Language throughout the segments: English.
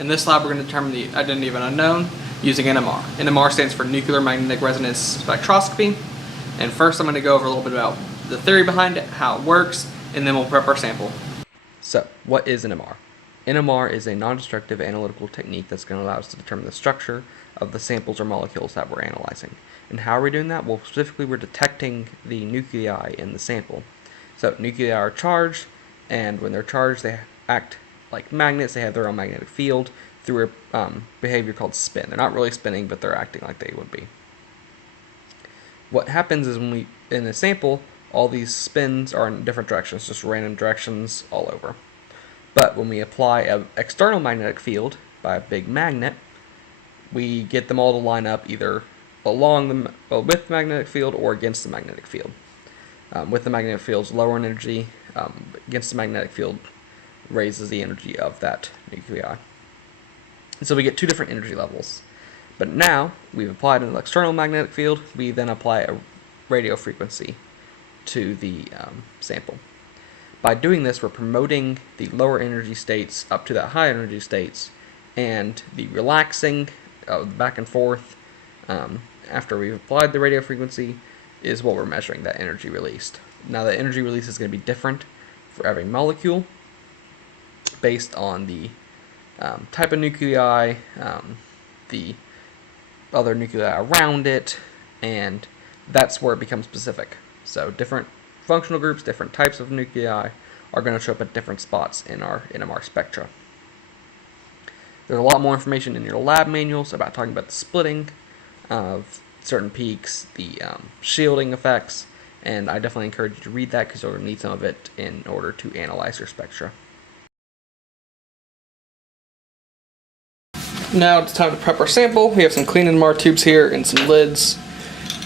In this lab, we're going to determine the identity of an unknown using NMR. NMR stands for Nuclear Magnetic Resonance Spectroscopy. And first I'm going to go over a little bit about the theory behind it, how it works, and then we'll prep our sample. So, what is NMR? NMR is a non-destructive analytical technique that's going to allow us to determine the structure of the samples or molecules that we're analyzing. And how are we doing that? Well, specifically we're detecting the nuclei in the sample. So, nuclei are charged, and when they're charged they act like magnets. They have their own magnetic field through a behavior called spin. They're not really spinning, but they're acting like they would be. What happens is when in a sample, all these spins are in different directions, just random directions all over. But when we apply an external magnetic field by a big magnet, we get them all to line up either with the magnetic field or against the magnetic field. With the magnetic field, lower in energy. Against the magnetic field, raises the energy of that nuclei. And so we get two different energy levels. But now we've applied an external magnetic field, we then apply a radio frequency to the sample. By doing this, we're promoting the lower energy states up to the high energy states, and the relaxing back and forth after we've applied the radio frequency is what we're measuring, that energy released. Now the energy release is going to be different for every molecule based on the type of nuclei, the other nuclei around it, and that's where it becomes specific. So different functional groups, different types of nuclei are going to show up at different spots in our NMR spectra. There's a lot more information in your lab manuals about talking about the splitting of certain peaks, the shielding effects, and I definitely encourage you to read that because you'll need some of it in order to analyze your spectra. Now it's time to prep our sample. We have some clean NMR tubes here and some lids.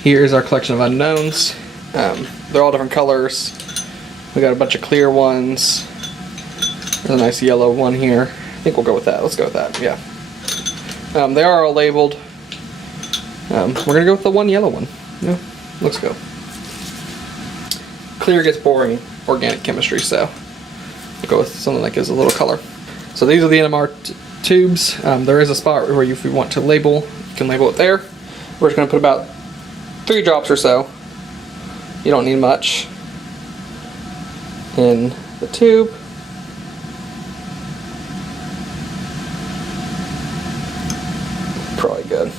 Here is our collection of unknowns. They're all different colors. We got a bunch of clear ones. There's a nice yellow one here. I think we'll go with that. Let's go with that, yeah. They are all labeled. We're going to go with the one yellow one. Yeah, let's go. Clear gets boring organic chemistry, so we'll go with something that gives a little color. So these are the NMR tubes. There is a spot where if you want to label, you can label it there. We're just going to put about 3 drops or so. You don't need much in the tube. Probably good.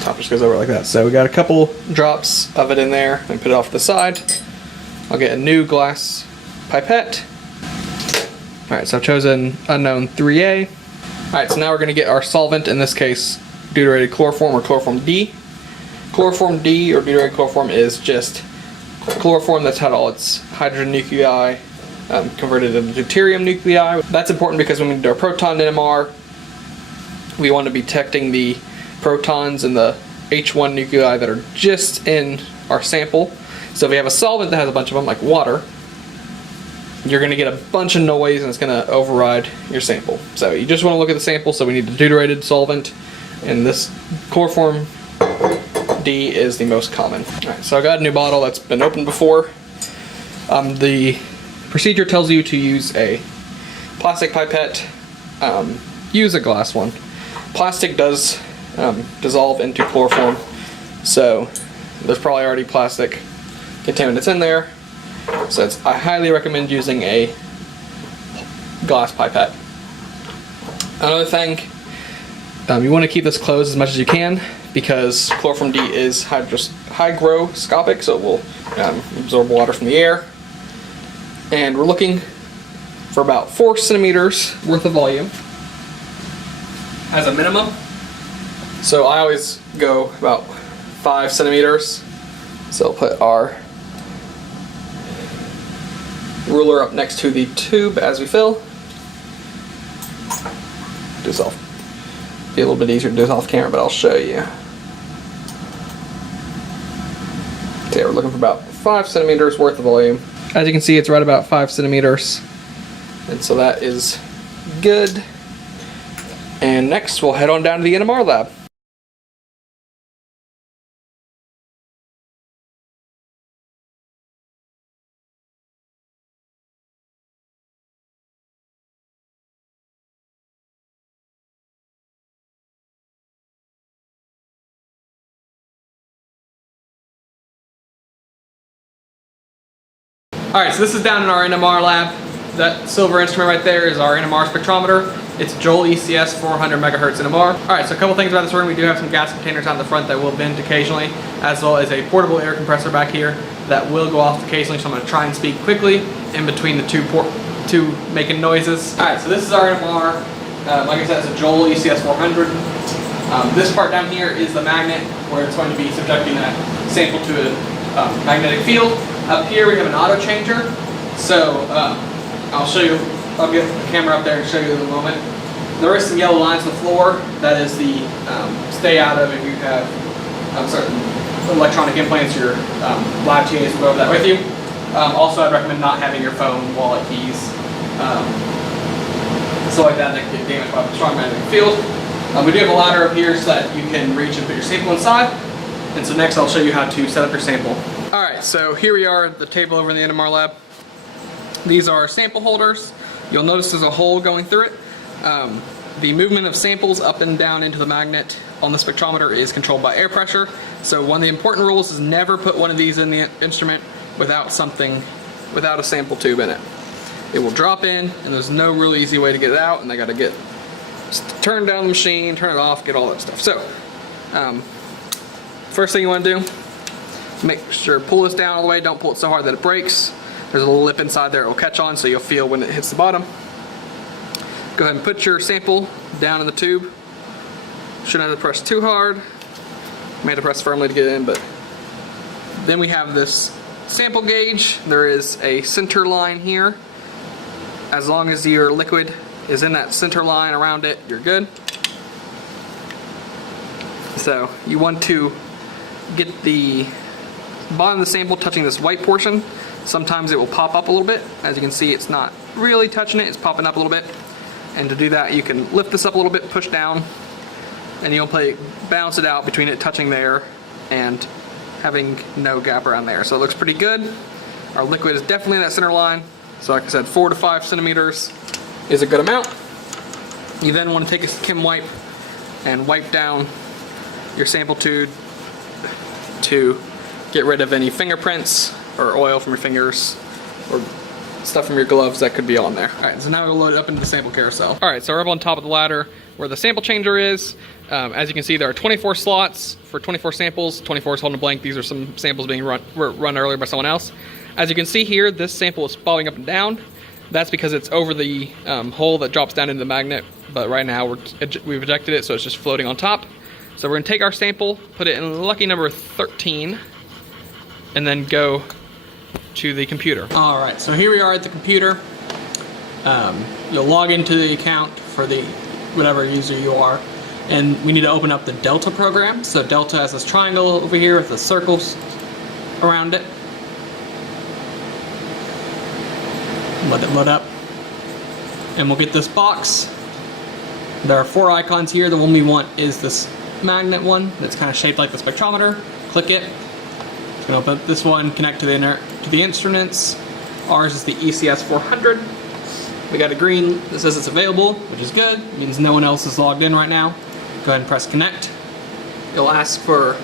Top just goes over like that. So we got a couple drops of it in there. Let me put it off to the side. I'll get a new glass pipette. Alright, so I've chosen unknown 3A. Alright, so now we're going to get our solvent, in this case deuterated chloroform or chloroform D. Chloroform D or deuterated chloroform is just chloroform that's had all its hydrogen nuclei converted into deuterium nuclei. That's important because when we do our proton NMR, we want to be detecting the protons and the H1 nuclei that are just in our sample. So if we have a solvent that has a bunch of them, like water, you're going to get a bunch of noise and it's going to override your sample. So you just want to look at the sample, so we need a deuterated solvent, and this chloroform D is the most common. Alright, so I got a new bottle that's been opened before. The procedure tells you to use a plastic pipette, use a glass one. Plastic does dissolve into chloroform, so there's probably already plastic contaminants in there. So I highly recommend using a glass pipette. Another thing, you want to keep this closed as much as you can because chloroform D is hygroscopic, so it will absorb water from the air. And we're looking for about 4 centimeters worth of volume as a minimum. So I always go about 5 centimeters. So I'll put our ruler up next to the tube as we fill. Dissolve. Be a little bit easier to do this off camera, but I'll show you. Okay, we're looking for about 5 centimeters worth of volume. As you can see, it's right about 5 centimeters. And so that is good. And next, we'll head on down to the NMR lab. Alright, so this is down in our NMR lab. That silver instrument right there is our NMR spectrometer. It's Joule ECS 400 megahertz NMR. Alright, so a couple things about this room. We do have some gas containers on the front that will vent occasionally, as well as a portable air compressor back here that will go off occasionally, so I'm going to try and speak quickly in between the two making noises. Alright, so this is our NMR. Like I said, it's a Joule ECS 400. This part down here is the magnet where it's going to be subjecting that sample to a magnetic field. Up here we have an auto changer. So I'll show you, I'll get the camera up there and show you in a moment. There is some yellow lines on the floor. That is the stay out of if you have certain electronic implants. Your lab TAs will go over that with you. Also, I'd recommend not having your phone, wallet, keys, stuff like that can get damaged by a strong magnetic field. We do have a ladder up here so that you can reach and put your sample inside. And so next I'll show you how to set up your sample. Alright, so here we are at the table over in the NMR lab. These are sample holders. You'll notice there's a hole going through it. The movement of samples up and down into the magnet on the spectrometer is controlled by air pressure. So one of the important rules is never put one of these in the instrument without a sample tube in it. It will drop in and there's no real easy way to get it out, and I gotta turn down the machine, turn it off, get all that stuff. So, first thing you want to do, make sure pull this down all the way. Don't pull it so hard that it breaks. There's a little lip inside there it will catch on, so you'll feel when it hits the bottom. Go ahead and put your sample down in the tube. Shouldn't have to press too hard. May have to press firmly to get it in, but then we have this sample gauge. There is a center line here. As long as your liquid is in that center line around it, you're good. So you want to get the bottom of the sample touching this white portion. Sometimes it will pop up a little bit. As you can see, it's not really touching it, it's popping up a little bit. And to do that, you can lift this up a little bit, push down, and you'll balance it out between it touching there and having no gap around there. So it looks pretty good. Our liquid is definitely in that center line. So like I said, 4 to 5 centimeters is a good amount. You then want to take a skim wipe and wipe down your sample tube to get rid of any fingerprints or oil from your fingers or stuff from your gloves that could be on there. Alright, so now we'll load it up into the sample carousel. Alright, so we're up on top of the ladder where the sample changer is. As you can see, there are 24 slots for 24 samples. 24 is holding a blank. These are some samples being run earlier by someone else. As you can see here, this sample is bobbing up and down. That's because it's over the hole that drops down into the magnet, but right now we've ejected it, so it's just floating on top. So we're going to take our sample, put it in lucky number 13, and then go to the computer. Alright, so here we are at the computer. You'll log into the account for the whatever user you are, and we need to open up the Delta program. So Delta has this triangle over here with the circles around it. Let it load up, and we'll get this box. There are 4 icons here. The one we want is this magnet one that's kind of shaped like the spectrometer. Click it. It's going to open up this one, connect to the instruments. Ours is the ECS 400. We got a green that says it's available, which is good. It means no one else is logged in right now. Go ahead and press connect. It'll ask for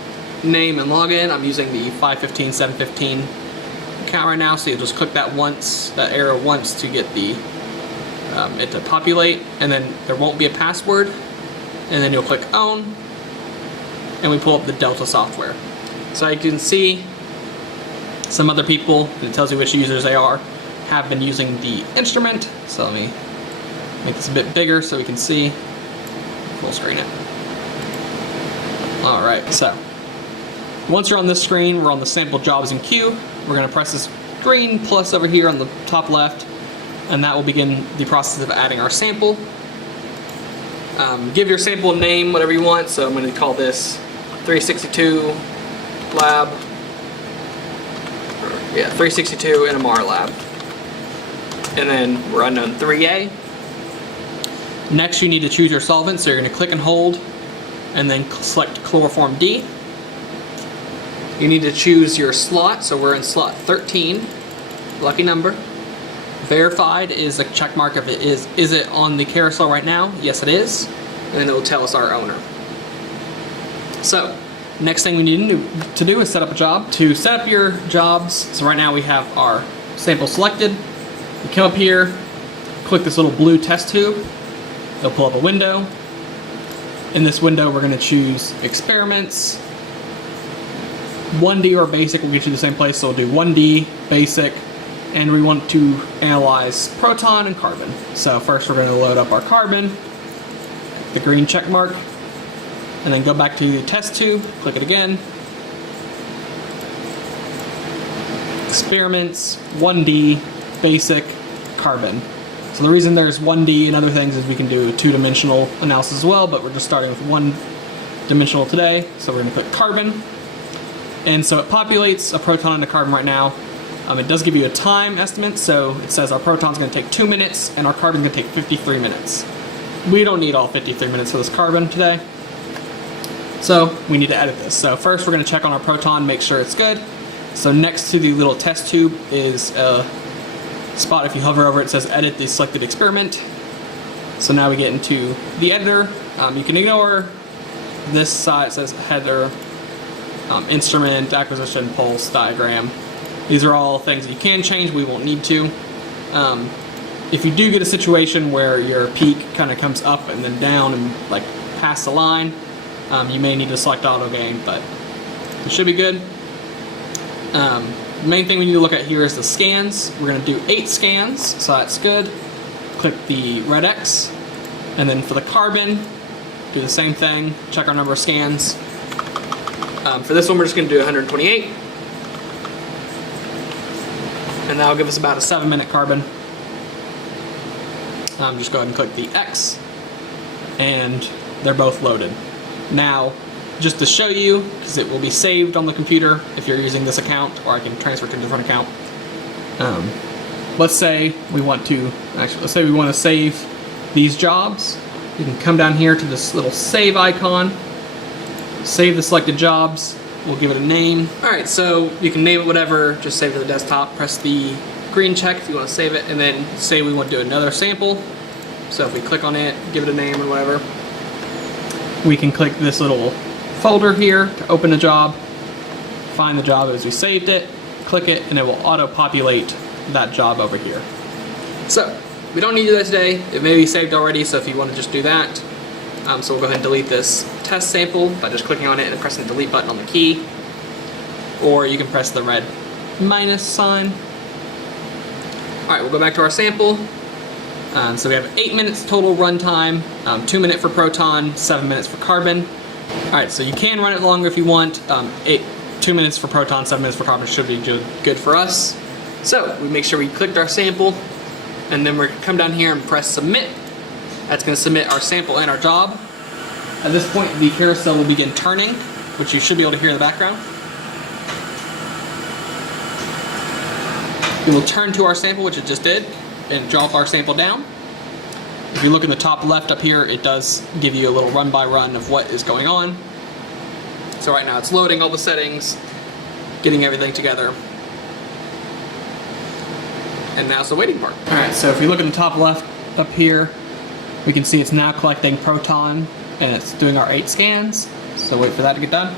name and login. I'm using the 515-715 account right now, so you'll just click that arrow once to get it to populate, and then there won't be a password, and then you'll click own, and we pull up the Delta software. So you can see some other people, and it tells you which users they are, have been using the instrument. So let me make this a bit bigger so we can see. Full screen it. Alright, so once you're on this screen, we're on the sample jobs and queue. We're going to press this green plus over here on the top left, and that will begin the process of adding our sample. Give your sample a name, whatever you want. So I'm going to call this 362 lab, 362 NMR lab. And then we're unknown 3A. Next you need to choose your solvent, so you're going to click and hold, and then select chloroform D. You need to choose your slot, so we're in slot 13, lucky number. Verified is a check mark if it is it on the carousel right now? Yes it is, and then it will tell us our owner. So, next thing we need to do is set up a job. To set up your jobs, so right now we have our sample selected. You come up here, click this little blue test tube. It'll pull up a window. In this window, we're going to choose experiments. 1D or basic will get you the same place, so we'll do 1D, basic, and we want to analyze proton and carbon. So first we're going to load up our carbon, the green check mark, and then go back to the test tube, click it again. Experiments, 1D, basic, carbon. So the reason there's 1D and other things is we can do a two-dimensional analysis as well, but we're just starting with one-dimensional today. So we're going to click carbon. And so it populates a proton and a carbon right now. It does give you a time estimate, so it says our proton's going to take 2 minutes and our carbon's going to take 53 minutes. We don't need all 53 minutes for this carbon today, so we need to edit this. So first we're going to check on our proton, make sure it's good. So next to the little test tube is a spot. If you hover over it, it says edit the selected experiment. So now we get into the editor. You can ignore this side, it says header, instrument, acquisition, pulse, diagram. These are all things that you can change, we won't need to. If you do get a situation where your peak kind of comes up and then down and like past the line, you may need to select auto gain, but it should be good. The main thing we need to look at here is the scans. We're going to do 8 scans, so that's good. Click the red X, and then for the carbon, do the same thing, check our number of scans. For this one we're just going to do 128. And that'll give us about a 7-minute carbon. Just go ahead and click the X, and they're both loaded. Now, just to show you, because it will be saved on the computer if you're using this account, or I can transfer to a different account. Let's say we want to save these jobs. You can come down here to this little save icon, save the selected jobs. We'll give it a name. Alright, so you can name it whatever, just save it to the desktop, press the green check if you want to save it, and then say we want to do another sample. So if we click on it, give it a name or whatever, we can click this little folder here to open a job, find the job as we saved it, click it, and it will auto-populate that job over here. So, we don't need to do that today. It may be saved already, so if you want to just do that. So we'll go ahead and delete this test sample by just clicking on it and pressing the delete button on the key. Or you can press the red minus sign. Alright, we'll go back to our sample. So we have 8 minutes total runtime, 2 minutes for proton, 7 minutes for carbon. Alright, so you can run it longer if you want. 2 minutes for proton, 7 minutes for carbon should be good for us. So we make sure we clicked our sample, and then we're going to come down here and press submit. That's going to submit our sample and our job. At this point, the carousel will begin turning, which you should be able to hear in the background. It will turn to our sample, which it just did, and drop our sample down. If you look in the top left up here, it does give you a little run-by-run of what is going on. So right now it's loading all the settings, getting everything together. And now it's the waiting part. Alright, so if you look in the top left up here, we can see it's now collecting proton, and it's doing our 8 scans. So wait for that to get done.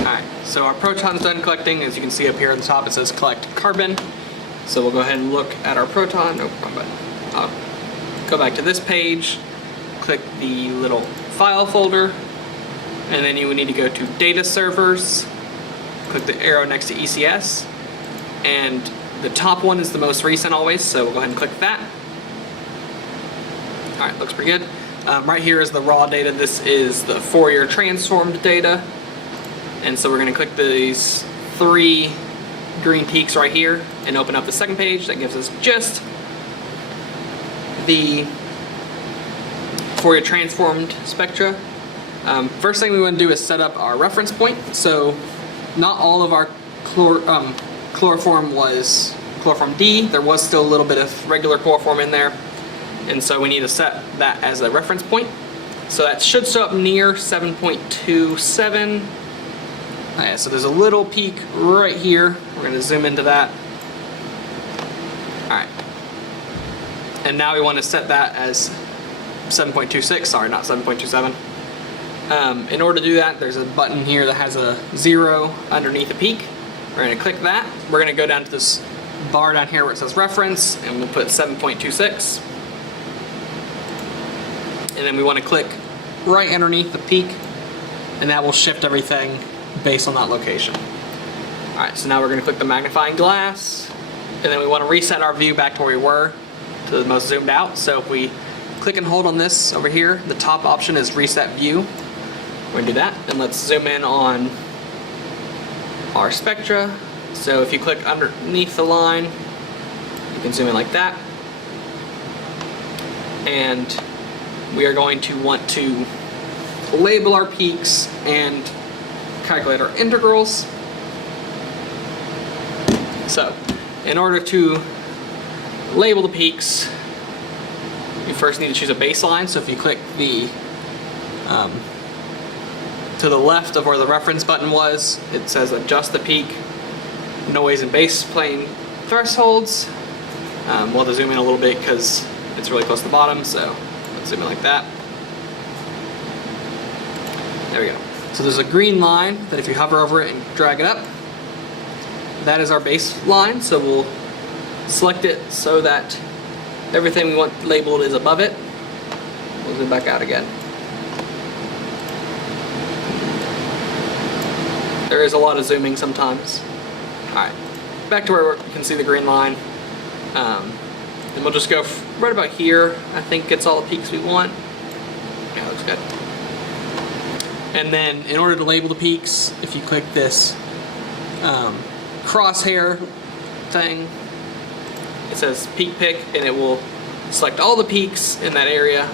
Alright, so our proton's done collecting. As you can see up here on the top, it says collect carbon. So we'll go ahead and look at our proton. Oh, wrong button. I'll go back to this page, click the little file folder, and then you would need to go to data servers, click the arrow next to ECS, and the top one is the most recent always, so we'll go ahead and click that. Alright, looks pretty good. Right here is the raw data. This is the Fourier transformed data. And so we're going to click these 3 green peaks right here and open up the second page. That gives us just the Fourier transformed spectra. First thing we want to do is set up our reference point. So not all of our chloroform was chloroform D. There was still a little bit of regular chloroform in there. And so we need to set that as a reference point. So that should show up near 7.27. Yeah, so there's a little peak right here. We're going to zoom into that. Alright. And now we want to set that as 7.26. Sorry, not 7.27. In order to do that, there's a button here that has a 0 underneath the peak. We're going to click that. We're going to go down to this bar down here where it says reference, and we'll put 7.26. And then we want to click right underneath the peak, and that will shift everything based on that location. Alright, so now we're going to click the magnifying glass, and then we want to reset our view back to where we were, to the most zoomed out. So if we click and hold on this over here, the top option is reset view. We're going to do that, and let's zoom in on our spectra. So if you click underneath the line, you can zoom in like that. And we are going to want to label our peaks and calculate our integrals. So, in order to label the peaks, you first need to choose a baseline. So if you click the to the left of where the reference button was, it says adjust the peak noise and base plane thresholds. We'll have to zoom in a little bit because it's really close to the bottom, so let's zoom in like that. There we go. So there's a green line that if you hover over it and drag it up, that is our baseline. So we'll select it so that everything we want labeled is above it. We'll zoom back out again. There is a lot of zooming sometimes. Alright, back to where you can see the green line. And we'll just go right about here. I think it's all the peaks we want. Yeah, looks good. And then in order to label the peaks, if you click this crosshair thing, it says peak pick, and it will select all the peaks in that area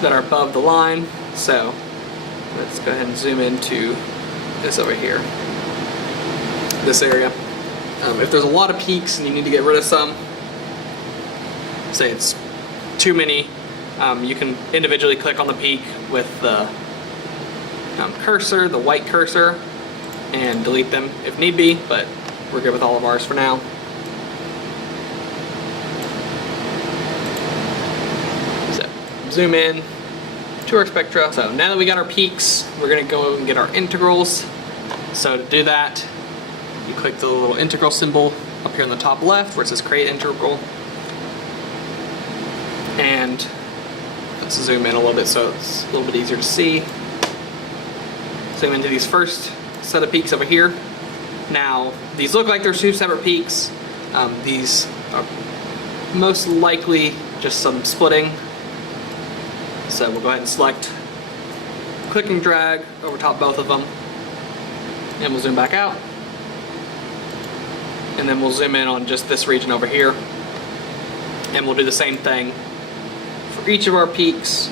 that are above the line. So let's go ahead and zoom into this over here, this area. If there's a lot of peaks and you need to get rid of some, say it's too many, you can individually click on the peak with the cursor, the white cursor, and delete them if need be, but we're good with all of ours for now. So zoom in to our spectra. So now that we got our peaks, we're going to go and get our integrals. So to do that, you click the little integral symbol up here in the top left where it says create integral. And let's zoom in a little bit so it's a little bit easier to see. Zoom into these first set of peaks over here. Now, these look like they're two separate peaks. These are most likely just some splitting. So we'll go ahead and select, click and drag over top both of them, and we'll zoom back out. And then we'll zoom in on just this region over here. And we'll do the same thing for each of our peaks.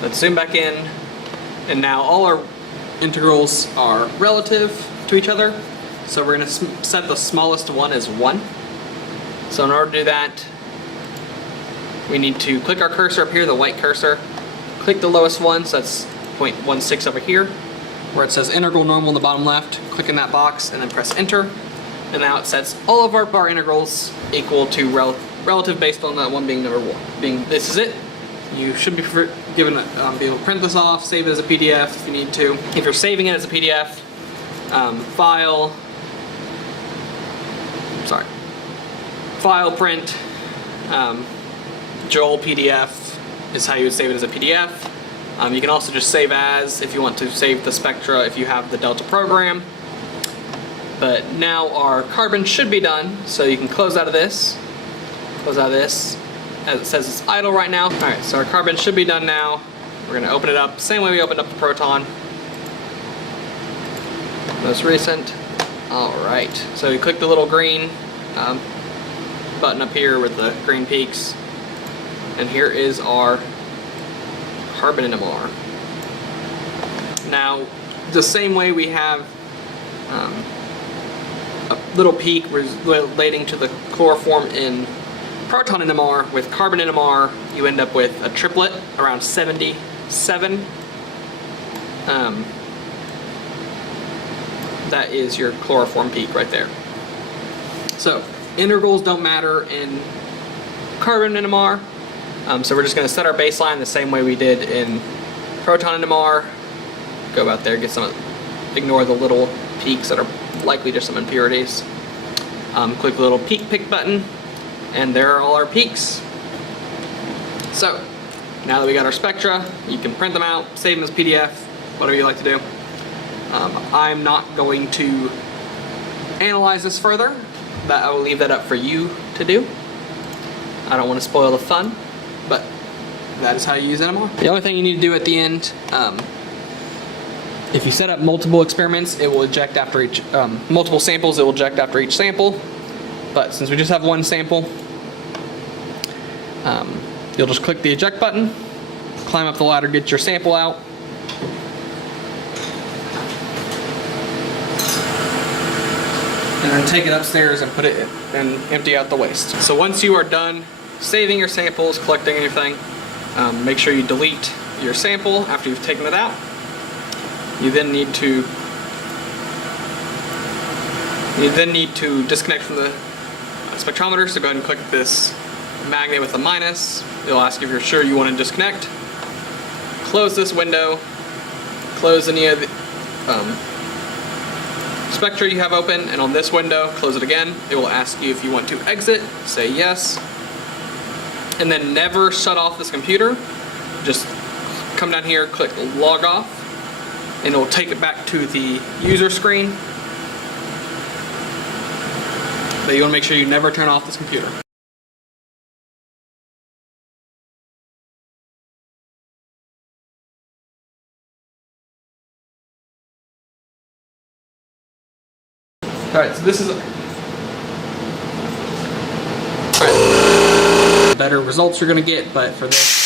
Let's zoom back in, and now all our integrals are relative to each other. So we're going to set the smallest one as 1. So in order to do that, we need to click our cursor up here, the white cursor, click the lowest one, so that's 0.16 over here, where it says integral normal in the bottom left, click in that box and then press enter. And now it sets all of our bar integrals equal to relative based on that one being number 1. This is it. You should be given be able to print this off, save it as a PDF if you need to. If you're saving it as a PDF, file, print, Joel PDF is how you would save it as a PDF. You can also just save as if you want to save the spectra if you have the Delta program. But now our carbon should be done, so you can close out of this, as it says it's idle right now. Alright, so our carbon should be done now. We're going to open it up, same way we opened up the proton. Most recent. Alright, so you click the little green button up here with the green peaks. And here is our carbon NMR. Now, the same way we have a little peak relating to the chloroform in proton NMR, with carbon NMR you end up with a triplet around 77. That is your chloroform peak right there. So integrals don't matter in carbon NMR. So we're just going to set our baseline the same way we did in proton NMR. Go about there, get some, ignore the little peaks that are likely just some impurities. Click the little peak pick button, and there are all our peaks. So now that we got our spectra, you can print them out, save them as PDF, whatever you like to do. I'm not going to analyze this further. I will leave that up for you to do. I don't want to spoil the fun, but that is how you use NMR. The only thing you need to do at the end, if you set up multiple experiments, it will eject after each, multiple samples, it will eject after each sample. But since we just have one sample, you'll just click the eject button, climb up the ladder, get your sample out. And then take it upstairs and put it and empty out the waste. So once you are done saving your samples, collecting anything, make sure you delete your sample after you've taken it out. You then need to disconnect from the spectrometer. So go ahead and click this magnet with a minus. It'll ask you if you're sure you want to disconnect. Close this window. Close any of the spectra you have open, and on this window, close it again. It will ask you if you want to exit. Say yes. And then never shut off this computer. Just come down here, click log off, and it will take it back to the user screen. But you want to make sure you never turn off this computer. Alright, so this is better results you're going to get, but for this